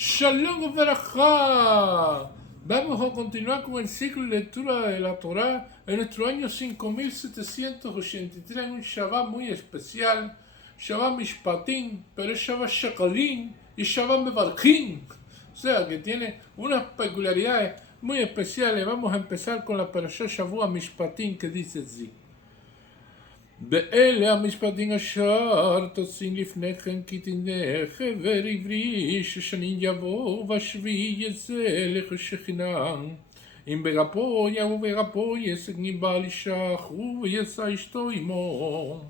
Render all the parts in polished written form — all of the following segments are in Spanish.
Shalom Berajá. Vamos a continuar con el ciclo de lectura de la Torá en nuestro año 5783 en un Shabbat muy especial, Shabbat Mishpatim, pero es Shabbat Shakalim y Shabbat Mevarchim. O sea que tiene unas peculiaridades muy especiales. Vamos a empezar con la Parashá Shavua Mishpatim que dice así. באלה המשפטים אשר תוצאים לפניכם כי תנא חבר עברי ששנים יבוא והשביעי יצא לכשכינה אם בגפו יבוא בגפו יסגני בעל אישה ויצא אשתו עמו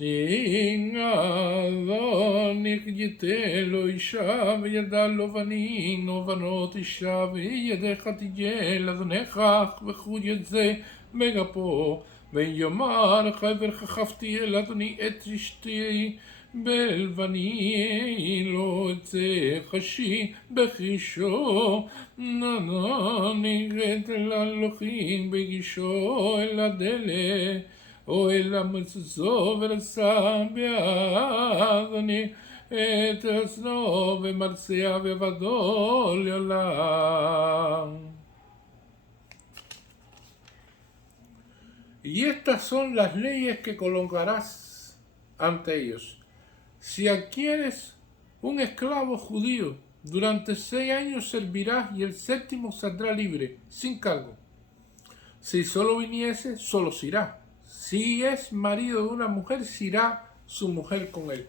אם אדון ייתן לו אישה וידע לו בנים ובנות אישה וידך תהיה לאדונך וכו יצא בגפו ויאמר חבר חפפתי אל אדוני את אשתי בלבני לא אצא חשי בחישו נגד להלוכים בגישו אל הדלת או אל המצזו ורצה באדוני את אזנו ומרציה בבדו לעולם. Y estas son las leyes que colocarás ante ellos. Si adquieres un esclavo judío, durante 6 años servirás y el séptimo saldrá libre, sin cargo. Si solo viniese, solo se irá. Si es marido de una mujer, se irá su mujer con él.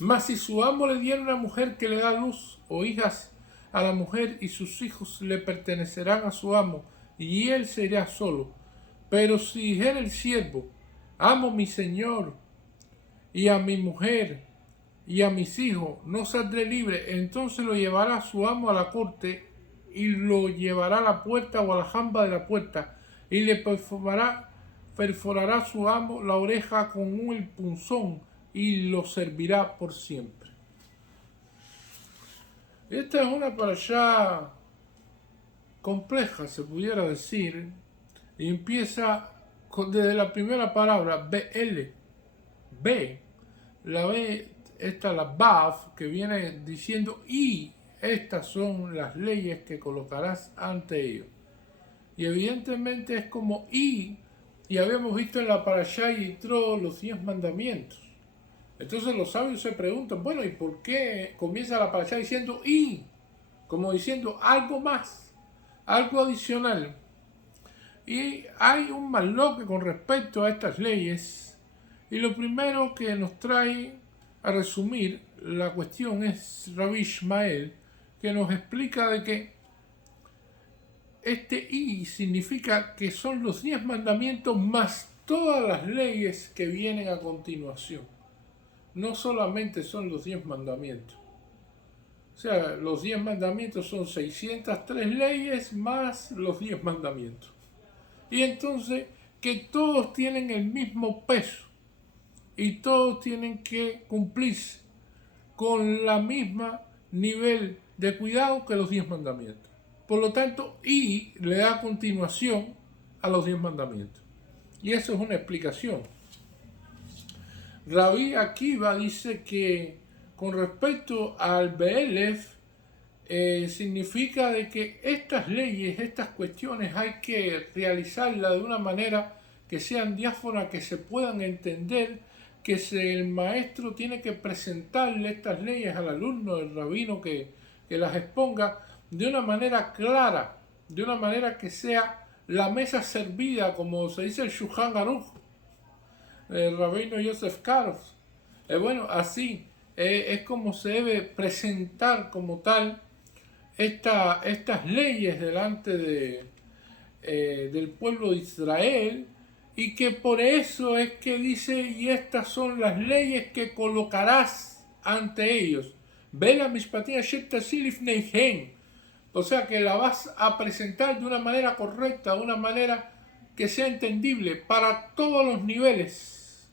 Mas si su amo le diera una mujer que le da luz o hijas a la mujer y sus hijos le pertenecerán a su amo y él se irá solo. Pero si dijera el siervo, amo a mi señor y a mi mujer y a mis hijos, no saldré libre, entonces lo llevará su amo a la corte y lo llevará a la puerta o a la jamba de la puerta y le perforará su amo la oreja con un punzón y lo servirá por siempre. Esta es una parashá compleja, se pudiera decir. Y empieza desde la primera palabra, BL, B, la B, esta la Baf, que viene diciendo, y estas son las leyes que colocarás ante ellos. Y evidentemente es como y habíamos visto en la Parashá Yitro los 10 mandamientos. Entonces los sabios se preguntan, bueno, ¿y por qué comienza la Parashá diciendo y? Como diciendo algo más, algo adicional. Y hay un maloque con respecto a estas leyes, y lo primero que nos trae a resumir la cuestión es Rabbi Ishmael, que nos explica de que este y significa que son los 10 mandamientos más todas las leyes que vienen a continuación. No solamente son los 10 mandamientos. O sea, los 10 mandamientos son 603 leyes más los 10 mandamientos. Y entonces que todos tienen el mismo peso y todos tienen que cumplirse con la misma nivel de cuidado que los 10 mandamientos. Por lo tanto, y le da continuación a los 10 mandamientos. Y eso es una explicación. Rabbi Akiva dice que con respecto al Be'elef, significa de que estas leyes, estas cuestiones hay que realizarlas de una manera que sean diáfanas, que se puedan entender, que el maestro tiene que presentarle estas leyes al alumno, del rabino que las exponga de una manera clara, de una manera que sea la mesa servida, como se dice el Shulchan Aruch, el rabino Yosef Karo. Bueno, así es como se debe presentar como tal estas leyes delante del pueblo de Israel, y que por eso es que dice, y estas son las leyes que colocarás ante ellos. Vela mishpatim asher tasi lifneihem. O sea que la vas a presentar de una manera correcta, de una manera que sea entendible para todos los niveles,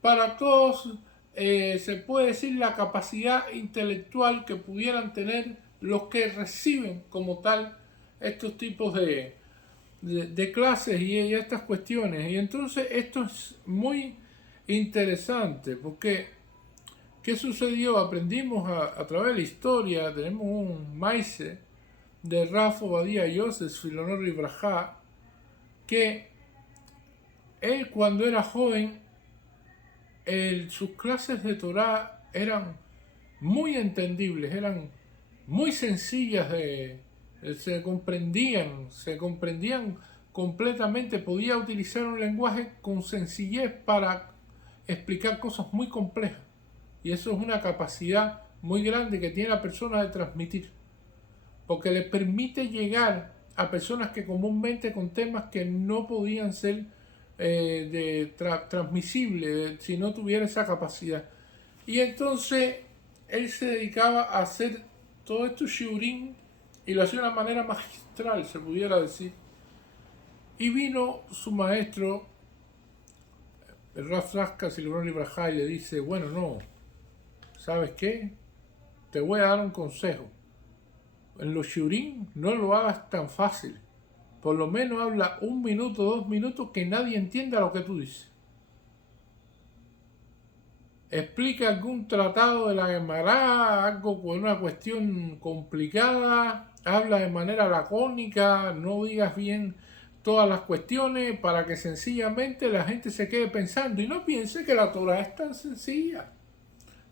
para todos, se puede decir, la capacidad intelectual que pudieran tener los que reciben como tal estos tipos de clases y estas cuestiones. Y entonces esto es muy interesante porque ¿Qué sucedió? Aprendimos a través de la historia, tenemos un maíz de Rafa Badía Yosef, Filonor Ibrahá, que él cuando era joven, sus clases de Torah eran muy entendibles, eran muy sencillas, se comprendían completamente, podía utilizar un lenguaje con sencillez para explicar cosas muy complejas. Y eso es una capacidad muy grande que tiene la persona de transmitir, porque le permite llegar a personas que comúnmente con temas que no podían ser transmisibles si no tuviera esa capacidad. Y entonces él se dedicaba a hacer todo esto shiurim y lo hacía de una manera magistral, se pudiera decir. Y vino su maestro, el Rav Zaska Silverón Ibrahá, y le dice, bueno, no, ¿sabes qué? Te voy a dar un consejo. En los shiurim no lo hagas tan fácil. Por lo menos habla 1 minuto, 2 minutos que nadie entienda lo que tú dices. Explica algún tratado de la Gemara, algo con una cuestión complicada, habla de manera lacónica, no digas bien todas las cuestiones para que sencillamente la gente se quede pensando y no piense que la Torah es tan sencilla.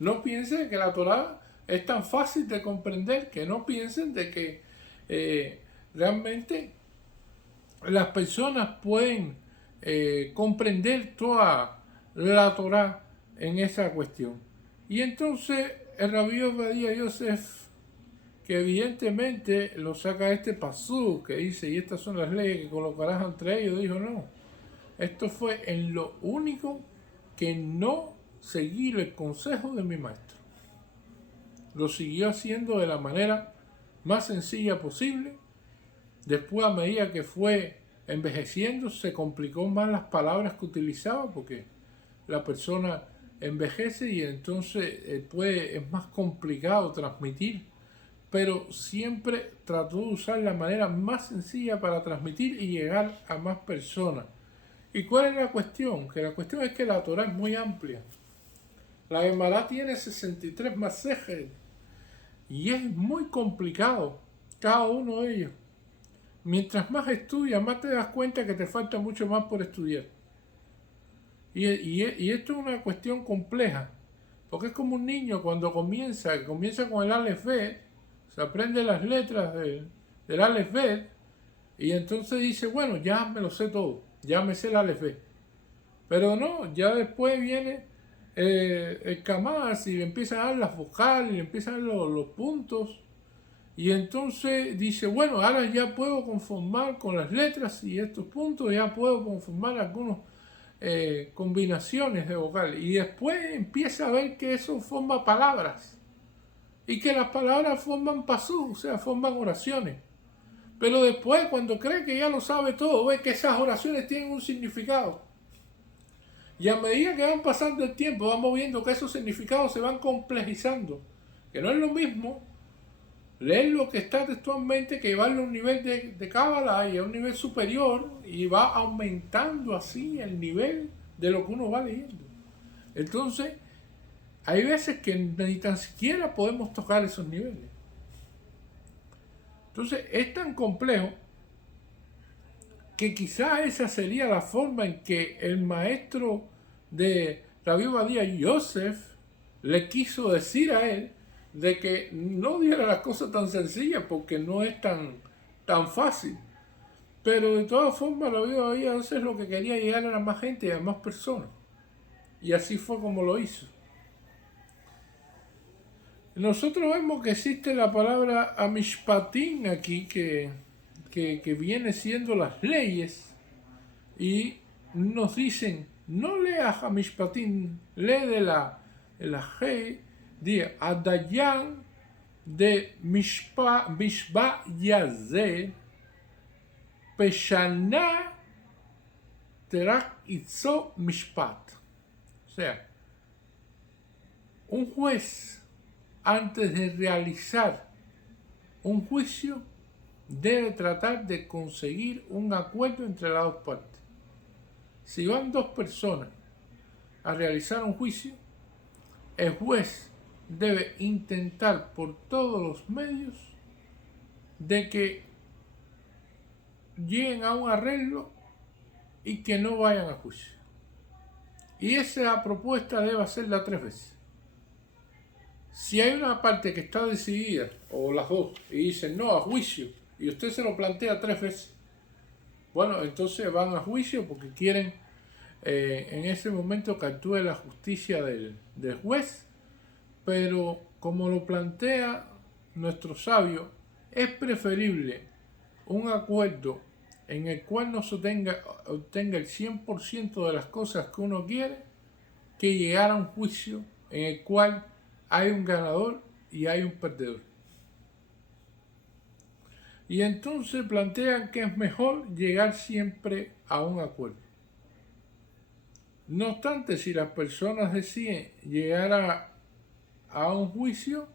No piensen que la Torah es tan fácil de comprender, que no piensen de que realmente las personas pueden comprender toda la Torah en esa cuestión. Y entonces el Rabbi Obadía Yosef, que evidentemente lo saca este pasú, que dice, y estas son las leyes que colocarás entre ellos, dijo, no, esto fue en lo único que no seguí el consejo de mi maestro. Lo siguió haciendo de la manera más sencilla posible. Después, a medida que fue envejeciendo, se complicó más las palabras que utilizaba, porque la persona envejece y entonces es más complicado transmitir, pero siempre trató de usar la manera más sencilla para transmitir y llegar a más personas. ¿Y cuál es la cuestión? Que la cuestión es que la Torah es muy amplia. La Gemara tiene 63 masejes y es muy complicado cada uno de ellos. Mientras más estudias, más te das cuenta que te falta mucho más por estudiar. Y esto es una cuestión compleja, porque es como un niño cuando comienza con el Aleph Bet, se aprende las letras del Aleph Bet, y entonces dice, bueno, ya me lo sé todo, ya me sé el Aleph Bet. Pero no, ya después viene el Kamaz y le empieza a dar las vocales, le empiezan a dar los puntos, y entonces dice, bueno, ahora ya puedo conformar con las letras y estos puntos, ya puedo conformar algunos combinaciones de vocales. Y después empieza a ver que eso forma palabras. Y que las palabras forman pasú, o sea, forman oraciones. Pero después, cuando cree que ya lo sabe todo, ve que esas oraciones tienen un significado. Y a medida que van pasando el tiempo, vamos viendo que esos significados se van complejizando. Que no es lo mismo leer lo que está textualmente que llevarlo a un nivel de cábala y a un nivel superior, y va aumentando así el nivel de lo que uno va leyendo. Entonces, hay veces que ni tan siquiera podemos tocar esos niveles. Entonces, es tan complejo que quizá esa sería la forma en que el maestro de Rabbi Obadía Yosef le quiso decir a él de que no diera las cosas tan sencillas, porque no es tan fácil. Pero de todas formas, Rabbi Obadía Yosef lo que quería llegar a más gente y a más personas. Y así fue como lo hizo. Nosotros vemos que existe la palabra amishpatim aquí, que viene siendo las leyes, y nos dicen, no leas amishpatim, lee de la G, de Adayan de Mishba Yazeh, Peshana Terak Itzo Mishpat. O sea, un juez, antes de realizar un juicio, debe tratar de conseguir un acuerdo entre las dos partes. Si van dos personas a realizar un juicio, el juez debe intentar por todos los medios de que lleguen a un arreglo y que no vayan a juicio. Y esa propuesta debe hacerla 3 veces. Si hay una parte que está decidida, o las dos, y dicen no a juicio, y usted se lo plantea 3 veces, bueno, entonces van a juicio porque quieren en ese momento que actúe la justicia del juez. Pero como lo plantea nuestro sabio, es preferible un acuerdo en el cual no se obtenga el 100% de las cosas que uno quiere, que llegar a un juicio en el cual hay un ganador y hay un perdedor. Y entonces plantean que es mejor llegar siempre a un acuerdo. No obstante, si las personas deciden llegar a un juicio,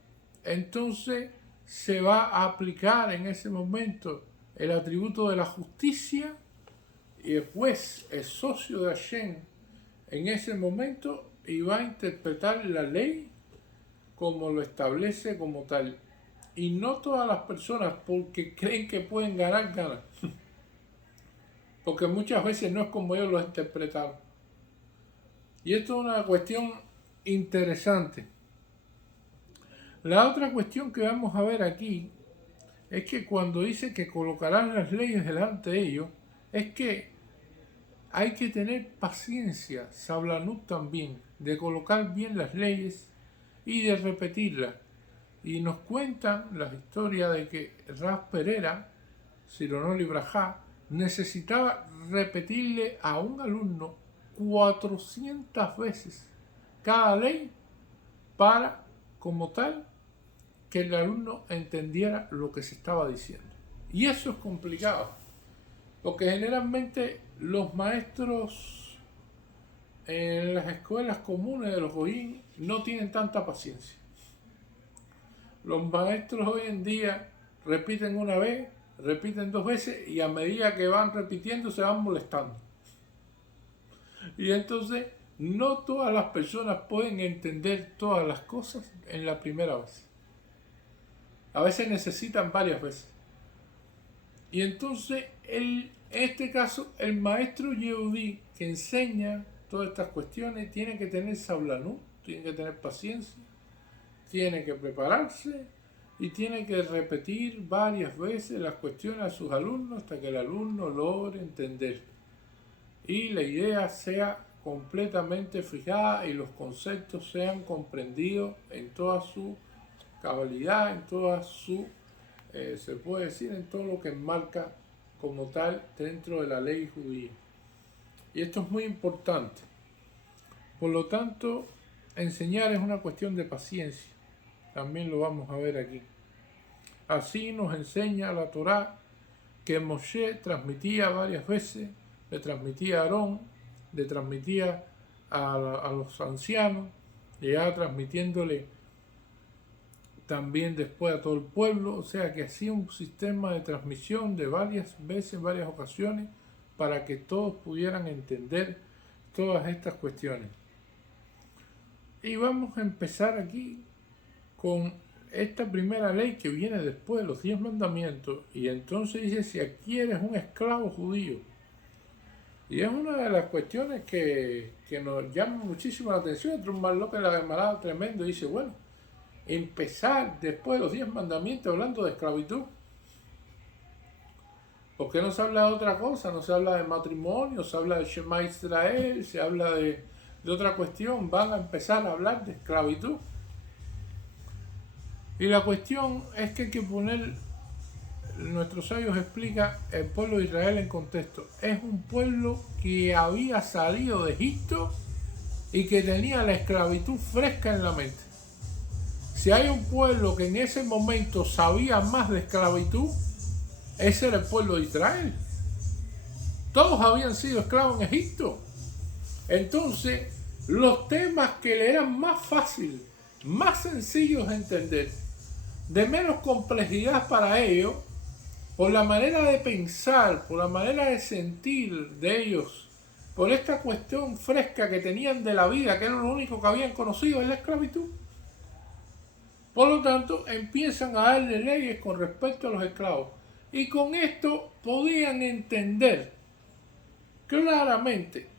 entonces se va a aplicar en ese momento el atributo de la justicia y el juez es socio de Hashem en ese momento y va a interpretar la ley como lo establece como tal. Y no todas las personas, porque creen que pueden ganar, ganan. Porque muchas veces no es como ellos lo interpretaron. Y esto es una cuestión interesante. La otra cuestión que vamos a ver aquí es que cuando dice que colocarán las leyes delante de ellos, es que hay que tener paciencia, sablanut también, de colocar bien las leyes y de repetirlas. Y nos cuentan la historia de que Ras Perera, Sirono Librajá, necesitaba repetirle a un alumno 400 veces cada ley para, como tal, que el alumno entendiera lo que se estaba diciendo. Y eso es complicado, porque generalmente los maestros en las escuelas comunes de los goyim no tienen tanta paciencia. Los maestros hoy en día repiten una vez, repiten 2 veces y a medida que van repitiendo se van molestando. Y entonces no todas las personas pueden entender todas las cosas en la primera vez. A veces necesitan varias veces. Y entonces, en este caso, el maestro Yehudí que enseña todas estas cuestiones tiene que tener sablanú, tiene que tener paciencia, tiene que prepararse y tiene que repetir varias veces las cuestiones a sus alumnos hasta que el alumno logre entender. Y la idea sea completamente fijada y los conceptos sean comprendidos en toda su cabalidad, en toda su, se puede decir, en todo lo que enmarca como tal dentro de la ley judía. Y esto es muy importante. Por lo tanto, enseñar es una cuestión de paciencia. También lo vamos a ver aquí. Así nos enseña la Torá que Moshe transmitía varias veces, le transmitía a Aarón, le transmitía a los ancianos, llegaba transmitiéndole también después a todo el pueblo, o sea que hacía un sistema de transmisión de varias veces, en varias ocasiones, para que todos pudieran entender todas estas cuestiones. Y vamos a empezar aquí con esta primera ley que viene después de los 10 mandamientos, y entonces dice, si aquí eres un esclavo judío, y es una de las cuestiones que nos llama muchísimo la atención. Truman López la Gemara tremendo dice, bueno, empezar después de los 10 mandamientos hablando de esclavitud. ¿Por qué no se habla de otra cosa? No se habla de matrimonio, se habla de Shema Israel, se habla de otra cuestión. Van a empezar a hablar de esclavitud. Y la cuestión es que hay que poner, nuestros sabios explica el pueblo de Israel en contexto. Es un pueblo que había salido de Egipto y que tenía la esclavitud fresca en la mente. Si hay un pueblo que en ese momento sabía más de esclavitud, ese era el pueblo de Israel. Todos habían sido esclavos en Egipto. Entonces, los temas que le eran más fáciles, más sencillos de entender, de menos complejidad para ellos, por la manera de pensar, por la manera de sentir de ellos, por esta cuestión fresca que tenían de la vida, que era lo único que habían conocido, es la esclavitud. Por lo tanto, empiezan a darle leyes con respecto a los esclavos. Y con esto podían entender claramente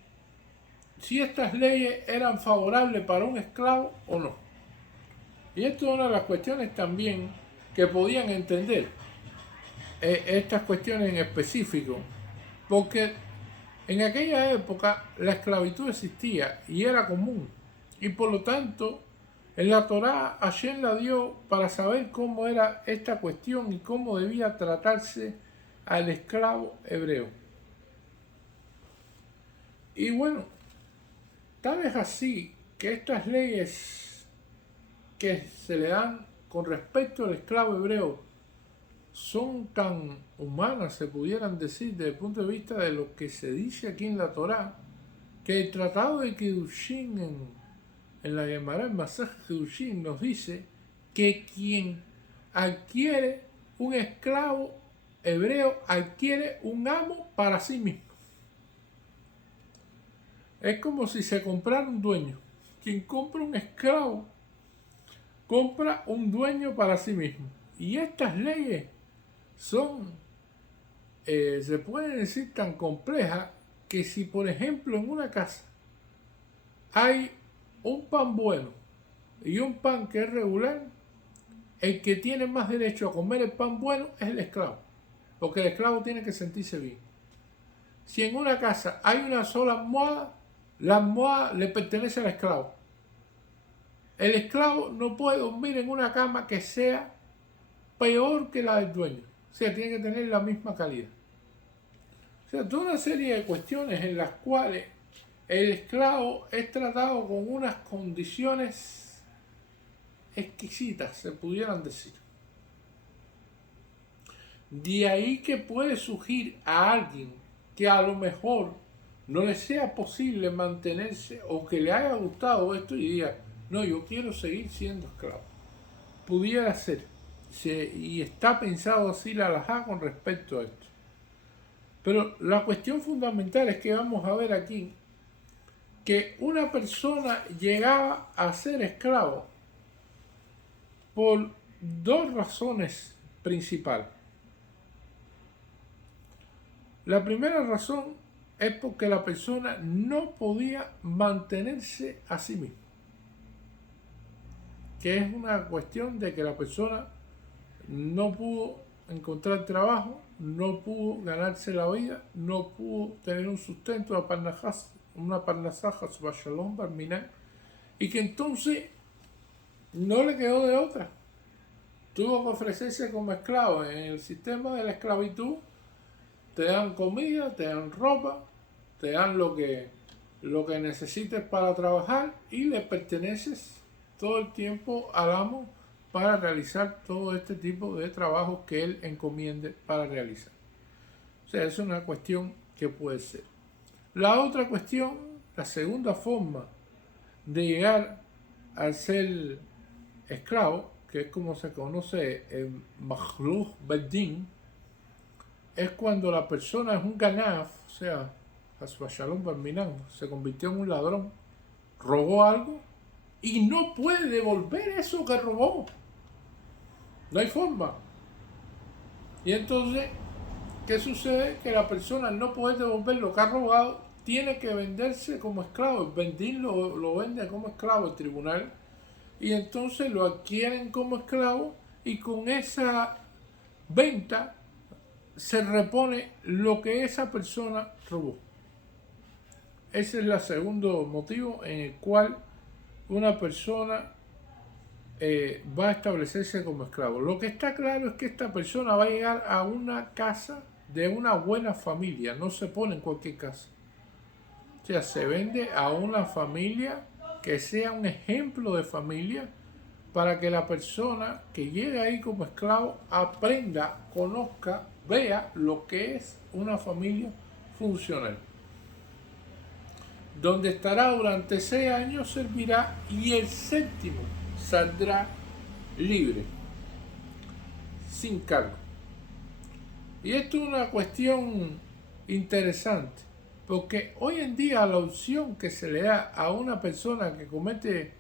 si estas leyes eran favorables para un esclavo o no. Y esto es una de las cuestiones también que podían entender, estas cuestiones en específico, porque en aquella época la esclavitud existía y era común, y por lo tanto en la Torá Hashem la dio para saber cómo era esta cuestión y cómo debía tratarse al esclavo hebreo. Y bueno, tal es así que estas leyes que se le dan con respecto al esclavo hebreo son tan humanas, se pudieran decir, desde el punto de vista de lo que se dice aquí en la Torá, que el tratado de Kiddushin en la Gemara, el Masaj Kiddushin, nos dice que quien adquiere un esclavo hebreo adquiere un amo para sí mismo. Es como si se comprara un dueño. Quien compra un esclavo compra un dueño para sí mismo. Y estas leyes son, se pueden decir, tan complejas que si, por ejemplo, en una casa hay un pan bueno y un pan que es regular, el que tiene más derecho a comer el pan bueno es el esclavo, porque el esclavo tiene que sentirse bien. Si en una casa hay una sola almohada, la almohada le pertenece al esclavo. El esclavo no puede dormir en una cama que sea peor que la del dueño. O sea, tiene que tener la misma calidad. O sea, toda una serie de cuestiones en las cuales el esclavo es tratado con unas condiciones exquisitas, se pudieran decir. De ahí que puede surgir a alguien que a lo mejor no le sea posible mantenerse o que le haya gustado esto y diga, no, yo quiero seguir siendo esclavo. Pudiera ser. Y está pensado así la halajá con respecto a esto. Pero la cuestión fundamental es que vamos a ver aquí que una persona llegaba a ser esclavo por dos razones principales. La primera razón es porque la persona no podía mantenerse a sí misma, que es una cuestión de que la persona no pudo encontrar trabajo, no pudo ganarse la vida, no pudo tener un sustento, una parnasaja, shalom, barminan, y que entonces no le quedó de otra. Tuvo que ofrecerse como esclavo. En el sistema de la esclavitud te dan comida, te dan ropa, te dan lo que necesites para trabajar y le perteneces todo el tiempo al amo para realizar todo este tipo de trabajos que él encomiende para realizar. O sea, es una cuestión que puede ser. La otra cuestión, la segunda forma de llegar a ser esclavo, que es como se conoce en Mahluch Bedin, es cuando la persona es un ganaf, o sea, Shalom Barminan, se convirtió en un ladrón, robó algo y no puede devolver eso que robó. No hay forma. Y entonces, ¿qué sucede? Que la persona al no poder devolver lo que ha robado tiene que venderse como esclavo. El Bendín lo vende como esclavo el tribunal y entonces lo adquieren como esclavo y con esa venta se repone lo que esa persona robó. Ese es el segundo motivo en el cual una persona va a establecerse como esclavo. Lo que está claro es que esta persona va a llegar a una casa de una buena familia, no se pone en cualquier casa. O sea, se vende a una familia que sea un ejemplo de familia para que la persona que llegue ahí como esclavo aprenda, conozca, vea lo que es una familia funcional. Donde estará durante 6 años, servirá y el séptimo saldrá libre, sin cargo. Y esto es una cuestión interesante, Porque hoy en día la opción que se le da a una persona que comete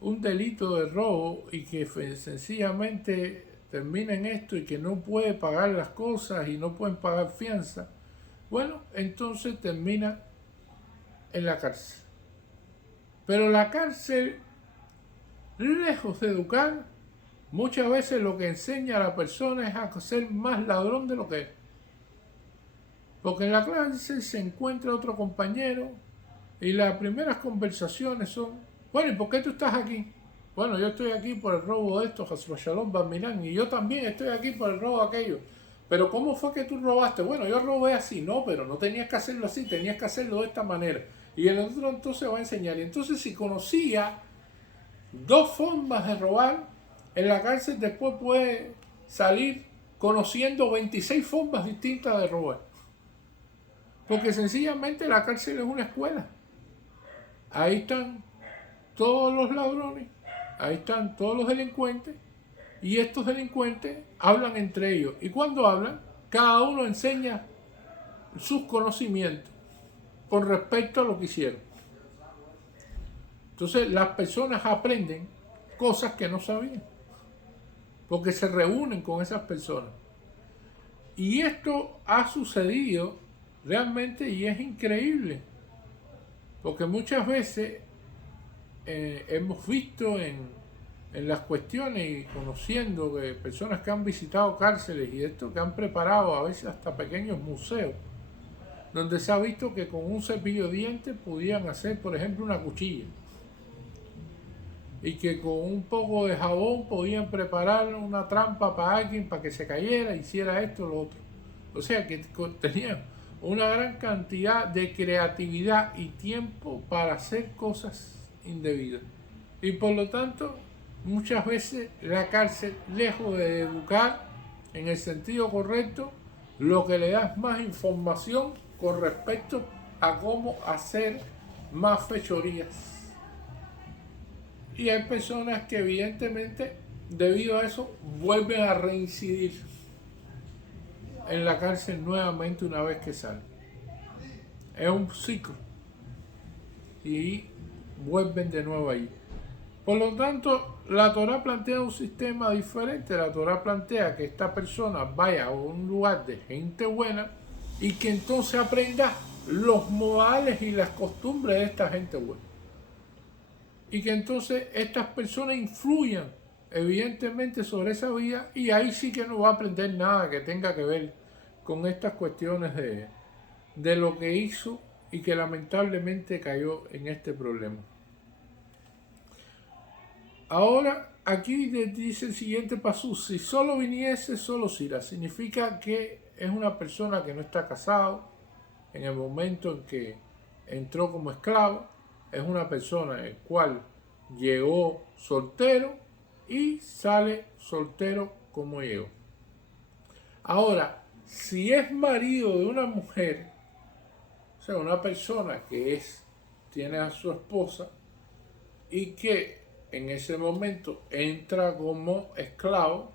un delito de robo y que sencillamente termina en esto y que no puede pagar las cosas y no pueden pagar fianza, bueno, entonces termina en la cárcel. Pero la cárcel, lejos de educar, muchas veces lo que enseña a la persona es a ser más ladrón de lo que es. Porque en la cárcel se encuentra otro compañero y las primeras conversaciones son: bueno, ¿y por qué tú estás aquí? Bueno, yo estoy aquí por el robo de estos, Shalom Barminan, y yo también estoy aquí por el robo de aquello. Pero ¿cómo fue que tú robaste? Bueno, yo robé así. No, pero no tenías que hacerlo así, tenías que hacerlo de esta manera. Y el otro entonces va a enseñar. Y entonces, si conocía dos formas de robar, en la cárcel después puede salir conociendo 26 formas distintas de robar. Porque sencillamente la cárcel es una escuela. Ahí están todos los ladrones, ahí están todos los delincuentes, y estos delincuentes hablan entre ellos. Y cuando hablan, cada uno enseña sus conocimientos con respecto a lo que hicieron. Entonces las personas aprenden cosas que no sabían, porque se reúnen con esas personas. Y esto ha sucedido realmente y es increíble, porque muchas veces hemos visto en las cuestiones y conociendo que personas que han visitado cárceles y esto, que han preparado a veces hasta pequeños museos, donde se ha visto que con un cepillo de dientes podían hacer, por ejemplo, una cuchilla, y que con un poco de jabón podían preparar una trampa para alguien para que se cayera, hiciera esto o lo otro. O sea que tenían una gran cantidad de creatividad y tiempo para hacer cosas indebidas. Y por lo tanto, muchas veces la cárcel, lejos de educar en el sentido correcto, lo que le da es más información con respecto a cómo hacer más fechorías. Y hay personas que evidentemente, debido a eso, vuelven a reincidir en la cárcel nuevamente una vez que salen. Es un ciclo. Y vuelven de nuevo ahí. Por lo tanto, la Torá plantea un sistema diferente. La Torá plantea que esta persona vaya a un lugar de gente buena y que entonces aprenda los modales y las costumbres de esta gente buena. Y que entonces estas personas influyan evidentemente sobre esa vida, y ahí sí que no va a aprender nada que tenga que ver con estas cuestiones de lo que hizo y que lamentablemente cayó en este problema. Ahora, aquí dice el siguiente paso: si solo viniese, solo Sira. Significa que es una persona que no está casado en el momento en que entró como esclavo. Es una persona el cual llegó soltero y sale soltero como llegó. Ahora, si es marido de una mujer, o sea, una persona que tiene a su esposa y que en ese momento entra como esclavo,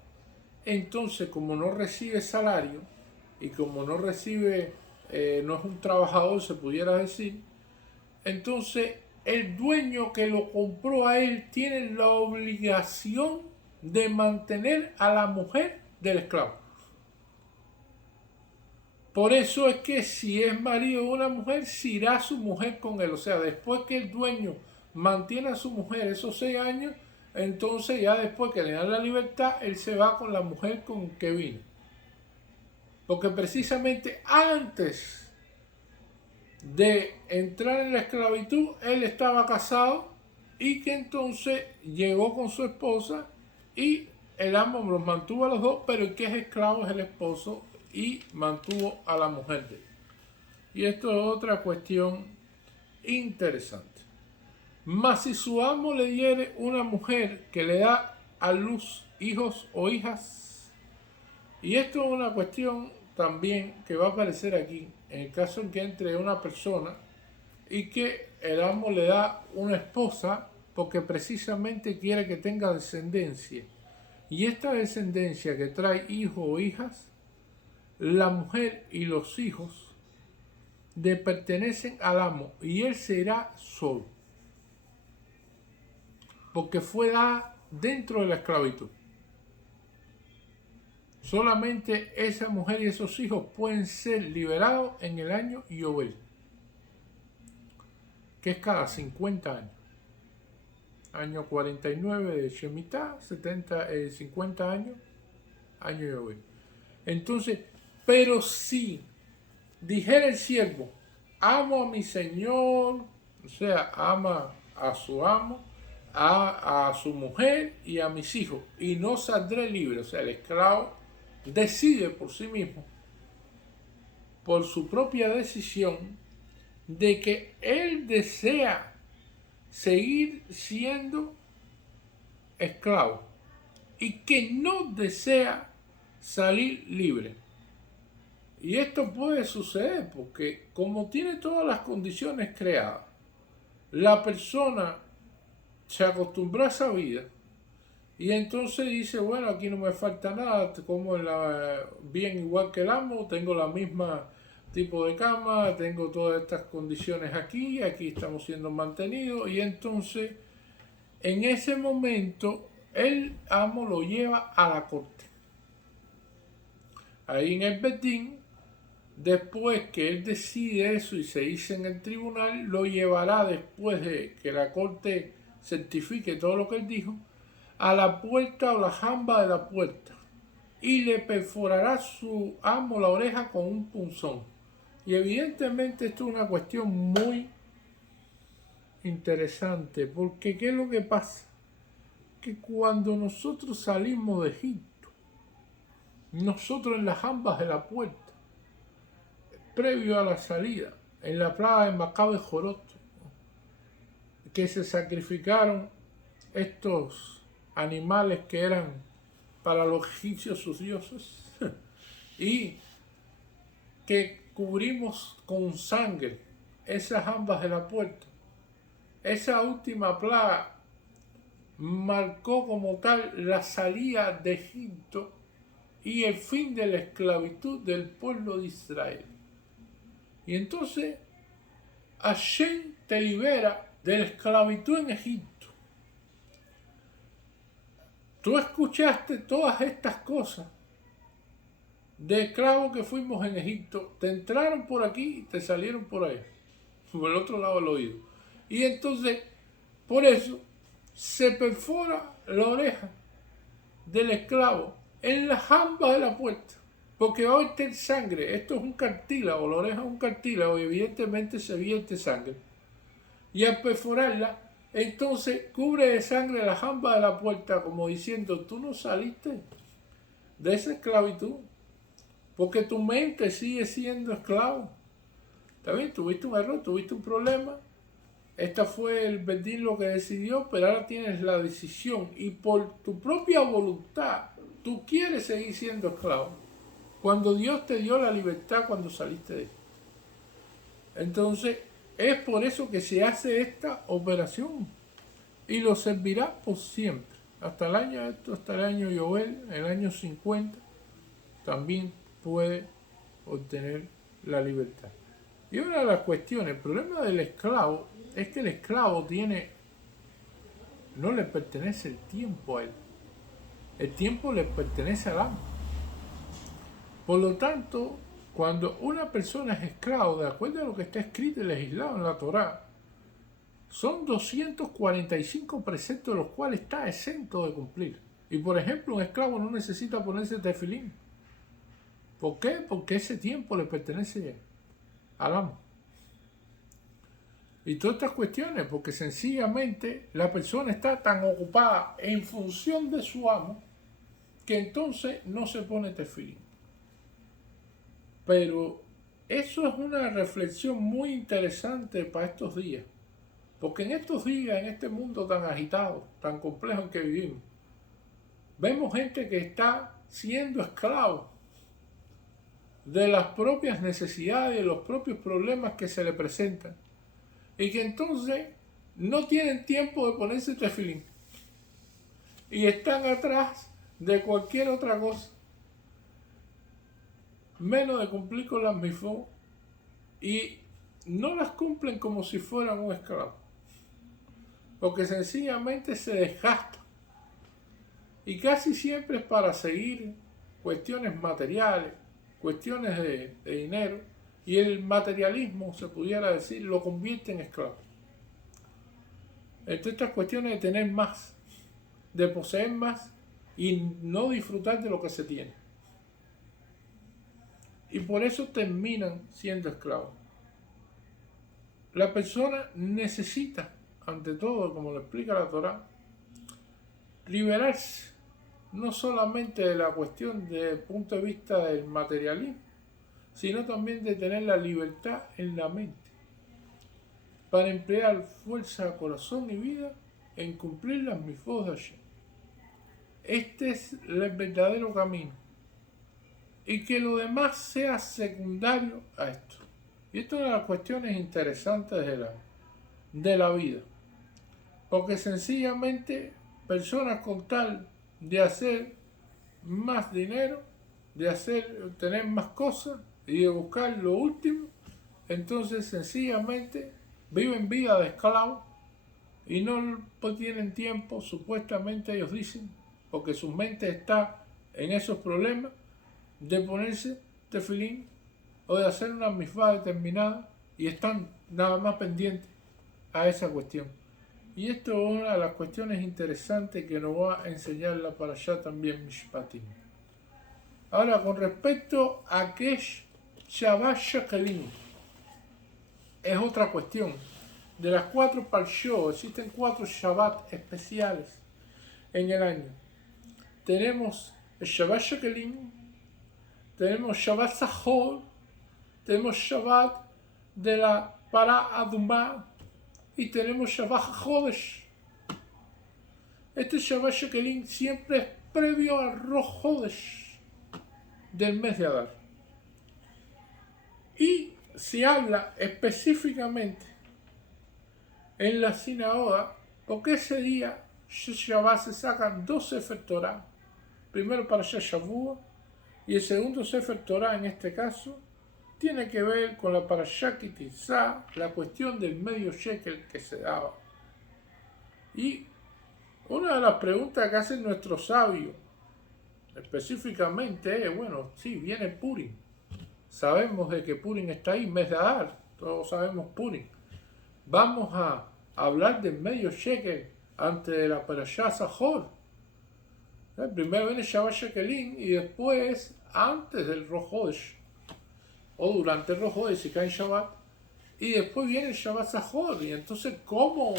entonces como no recibe salario y como no recibe, no es un trabajador, se pudiera decir, entonces el dueño que lo compró a él tiene la obligación de mantener a la mujer del esclavo. Por eso es que si es marido de una mujer, se irá su mujer con él. O sea, después que el dueño mantiene a su mujer esos 6 años, entonces ya después que le dan la libertad, él se va con la mujer con que vino. Porque precisamente antes de entrar en la esclavitud, él estaba casado y que entonces llegó con su esposa y el amo los mantuvo a los dos, pero el que es esclavo es el esposo y mantuvo a la mujer de él. Y esto es otra cuestión interesante. Mas si su amo le diere una mujer que le da a luz hijos o hijas, y esto es una cuestión también que va a aparecer aquí, en el caso en que entre una persona y que el amo le da una esposa porque precisamente quiere que tenga descendencia, y esta descendencia que trae hijos o hijas, la mujer y los hijos de pertenecen al amo y él será solo, porque fue dada dentro de la esclavitud. Solamente esa mujer y esos hijos pueden ser liberados en el año Yobel, que es cada 50 años. Año 49 de Shemitah, 50 años, año Yobel. Entonces, pero si dijera el siervo, amo a mi señor, o sea, ama a su amo, a su mujer y a mis hijos, y no saldré libre, o sea, el esclavo decide por sí mismo, por su propia decisión, de que él desea seguir siendo esclavo y que no desea salir libre. Y esto puede suceder porque como tiene todas las condiciones creadas, la persona se acostumbró a esa vida y entonces dice, bueno, aquí no me falta nada, como bien igual que el amo, tengo la misma tipo de cama, tengo todas estas condiciones aquí estamos siendo mantenidos, y entonces en ese momento el amo lo lleva a la corte. Ahí en el Betín, después que él decide eso y se dice en el tribunal, lo llevará, después de que la corte certifique todo lo que él dijo, a la puerta o la jamba de la puerta y le perforará su amo la oreja con un punzón. Y evidentemente esto es una cuestión muy interesante, porque ¿qué es lo que pasa? Que cuando nosotros salimos de Egipto, nosotros en las jambas de la puerta, previo a la salida, en la plaga de Macabe Jorot, que se sacrificaron estos animales que eran para los egipcios sus dioses y que cubrimos con sangre esas jambas de la puerta. Esa última plaga marcó como tal la salida de Egipto y el fin de la esclavitud del pueblo de Israel. Y entonces Hashem te libera de la esclavitud en Egipto. Tú escuchaste todas estas cosas de esclavos que fuimos en Egipto, te entraron por aquí y te salieron por allá, por el otro lado del oído. Y entonces, por eso, se perfora la oreja del esclavo en la jamba de la puerta, porque va a verter sangre. Esto es un cartílago, la oreja es un cartílago y evidentemente se vierte sangre. Y al perforarla, entonces cubre de sangre la jamba de la puerta, como diciendo, tú no saliste de esa esclavitud, porque tu mente sigue siendo esclavo. ¿Está bien? Tuviste un error, tuviste un problema. Esta fue el Bedín lo que decidió, pero ahora tienes la decisión y por tu propia voluntad tú quieres seguir siendo esclavo, cuando Dios te dio la libertad cuando saliste de él. Entonces, es por eso que se hace esta operación y lo servirá por siempre. Hasta el año Yobel, el año 50, también puede obtener la libertad. Y una de las cuestiones, el problema del esclavo es que el esclavo no le pertenece el tiempo a él. El tiempo le pertenece al amo. Por lo tanto, cuando una persona es esclavo, de acuerdo a lo que está escrito y legislado en la Torá, son 245 preceptos de los cuales está exento de cumplir. Y por ejemplo, un esclavo no necesita ponerse tefilín. ¿Por qué? Porque ese tiempo le pertenece al amo. Y todas estas cuestiones, porque sencillamente la persona está tan ocupada en función de su amo que entonces no se pone tefilín. Pero eso es una reflexión muy interesante para estos días. Porque en estos días, en este mundo tan agitado, tan complejo en que vivimos, vemos gente que está siendo esclavo de las propias necesidades, de los propios problemas que se le presentan. Y que entonces no tienen tiempo de ponerse tefilín. Y están atrás de cualquier otra cosa, menos de cumplir con las mifó y no las cumplen como si fueran un esclavo, porque sencillamente se desgastan y casi siempre es para seguir cuestiones materiales, cuestiones de dinero, y el materialismo, se pudiera decir, lo convierte en esclavo. Entonces estas cuestiones de tener más, de poseer más y no disfrutar de lo que se tiene. Y por eso terminan siendo esclavos. La persona necesita, ante todo, como lo explica la Torá, liberarse no solamente de la cuestión desde el punto de vista del materialismo, sino también de tener la libertad en la mente, para emplear fuerza, corazón y vida en cumplir las mitzvot de Hashem. Este es el verdadero camino, y que lo demás sea secundario a esto. Y esto es una de las cuestiones interesantes de la vida, porque sencillamente personas con tal de hacer más dinero, de tener más cosas y de buscar lo último, entonces sencillamente viven vida de esclavos y no tienen tiempo, supuestamente ellos dicen, porque su mente está en esos problemas, de ponerse tefilín o de hacer una mitzvah determinada, y están nada más pendientes a esa cuestión. Y esto es una de las cuestiones interesantes que nos va a enseñar la Parashá también Mishpatim. Ahora, con respecto a qué es Shabbat Shekelim, es otra cuestión. De las 4 Parshot, existen 4 Shabbat especiales en el año. Tenemos el Shabbat Shekelim, tenemos Shabbat Zahor, tenemos Shabbat de la Pará Adumá y tenemos Shabbat Jodesh. Este Shabbat Shekelim siempre es previo al Rosh Jodesh del mes de Adar. Y se habla específicamente en la sinagoga porque ese día Shabbat se sacan 2 Sefer Torah, primero para Shavua y el segundo Sefer Torah en este caso tiene que ver con la Parashá Kitizá, la cuestión del medio shekel que se daba. Y una de las preguntas que hacen nuestros sabios específicamente es, bueno, sí, viene Purim. Sabemos de que Purim está ahí, mes de Adar, todos sabemos Purim. Vamos a hablar del medio shekel antes de la Parashá Zahor. Primero viene Shabbat Shekelim y después antes del Rosh Hodesh, o durante el Rosh Hodesh si cae en Shabbat, y después viene el Shabbat Zahor. Y entonces, ¿cómo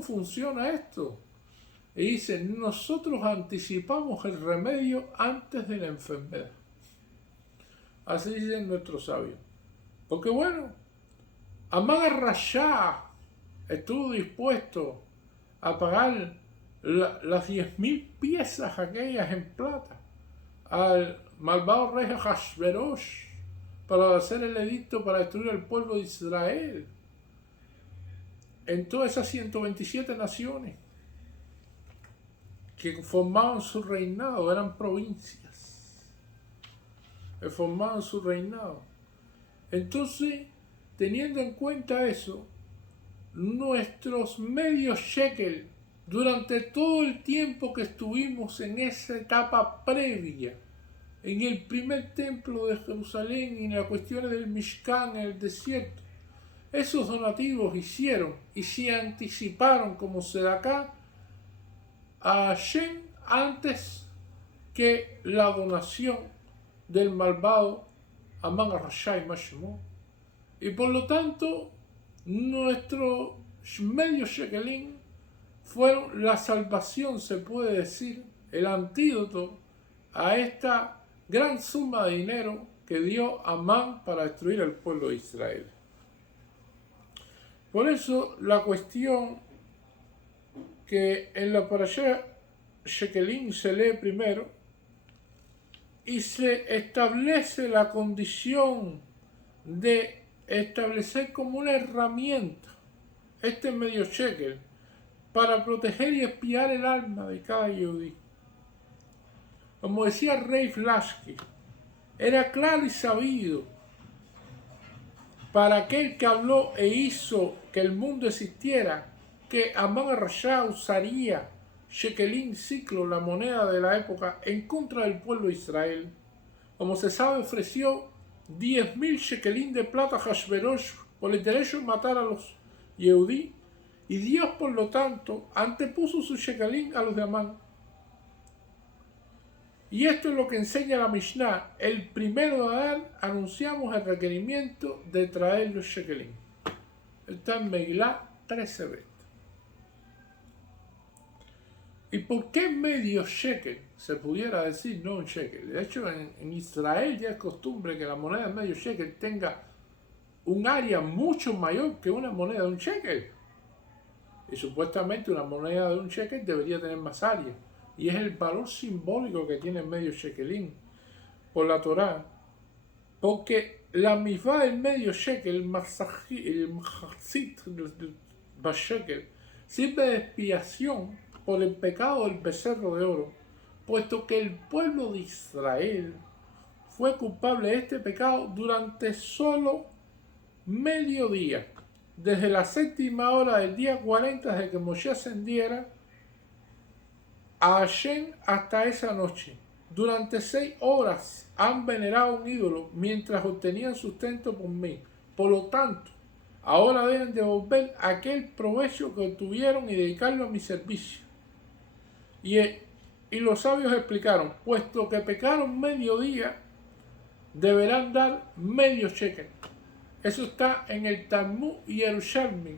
funciona esto? Y dice, nosotros anticipamos el remedio antes de la enfermedad. Así dicen nuestros sabios. Porque bueno, Amán Rasha estuvo dispuesto a pagar las 10.000 piezas aquellas en plata al malvado rey Hashverosh para hacer el edicto para destruir el pueblo de Israel en todas esas 127 naciones que formaban su reinado, eran provincias que formaban su reinado. Entonces, teniendo en cuenta eso, nuestros medios shekel durante todo el tiempo que estuvimos en esa etapa previa, en el primer templo de Jerusalén y en las cuestiones del Mishkan en el desierto, esos donativos hicieron y se anticiparon como sedacá a Hashem antes que la donación del malvado Amán Rasha y Mashemó. Y por lo tanto, nuestros medios shekelim fueron la salvación, se puede decir, el antídoto a esta gran suma de dinero que dio Amán para destruir al pueblo de Israel. Por eso la cuestión que en la Parashá Shekelim se lee primero y se establece la condición de establecer como una herramienta este medio shekel para proteger y espiar el alma de cada yehudí. Como decía Rey Lasky, era claro y sabido para aquel que habló e hizo que el mundo existiera, que Amán Rasha usaría shekelín ciclo, la moneda de la época, en contra del pueblo de Israel. Como se sabe, ofreció 10.000 shekelín de plata a Hashverosh por el derecho de matar a los Yehudí, y Dios, por lo tanto, antepuso su shekelín a los de Amán. Y esto es lo que enseña la Mishnah. El primero de Adar anunciamos el requerimiento de traer los shekelín. Está en Megilá 13b. ¿Y por qué medio shekel? Se pudiera decir no un shekel. De hecho, en Israel ya es costumbre que la moneda de medio shekel tenga un área mucho mayor que una moneda de un shekel. Y supuestamente una moneda de un shekel debería tener más área. Y es el valor simbólico que tiene medio shekelín por la Torá. Porque la misma del medio shekel, el mahzit bashekel, sirve de expiación por el pecado del becerro de oro, puesto que el pueblo de Israel fue culpable de este pecado durante solo medio día, desde la 7ª hora del día 40 desde que Moshe ascendiera a Hashem hasta esa noche. Durante 6 horas han venerado un ídolo mientras obtenían sustento por mí. Por lo tanto, ahora deben devolver aquel provecho que obtuvieron y dedicarlo a mi servicio. Y los sabios explicaron, puesto que pecaron medio día, deberán dar medio shekel. Eso está en el Talmud Yerushalmi,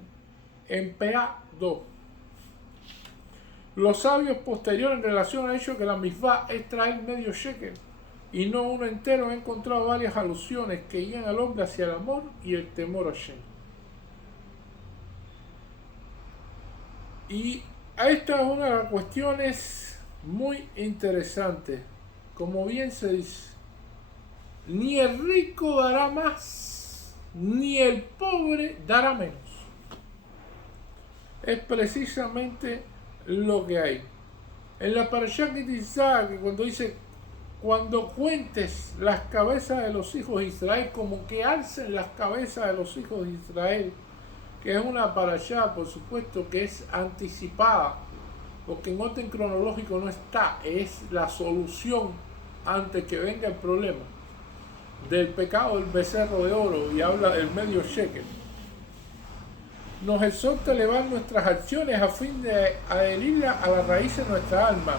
en PA 2. Los sabios posteriores en relación a ello que la misvá es traer medio shekel y no uno entero, han encontrado varias alusiones que guían al hombre hacia el amor y el temor a Hashem. Y esta es una de las cuestiones muy interesantes. Como bien se dice, ni el rico dará más, ni el pobre dará menos. Es precisamente lo que hay. En la Parashá Kitizá, que cuando dice, cuando cuentes las cabezas de los hijos de Israel, como que alcen las cabezas de los hijos de Israel, que es una Parashá, por supuesto, que es anticipada, porque en orden cronológico no está, es la solución antes que venga el problema del pecado del becerro de oro, y habla del medio shekel. Nos exhorta a elevar nuestras acciones a fin de adherirla a la raíz de nuestra alma,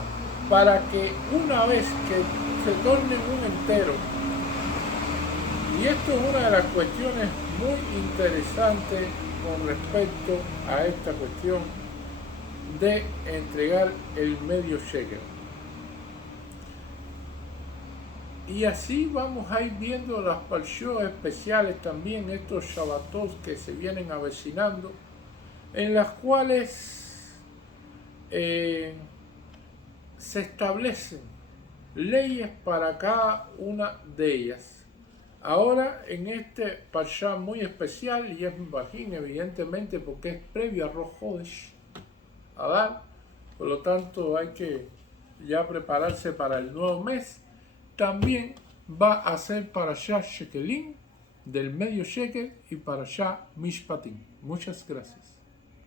para que una vez que se tornen un entero. Y esto es una de las cuestiones muy interesantes con respecto a esta cuestión de entregar el medio shekel. Y así vamos a ir viendo las parshot especiales también, estos Shabbatot que se vienen avecinando, en las cuales se establecen leyes para cada una de ellas. Ahora en este parshá muy especial, y es Bajín evidentemente porque es previo a Rosh Chodesh Adar, por lo tanto hay que ya prepararse para el nuevo mes. También va a ser Parashá Shekelim del medio shekel y Parashá Mishpatim. Muchas gracias.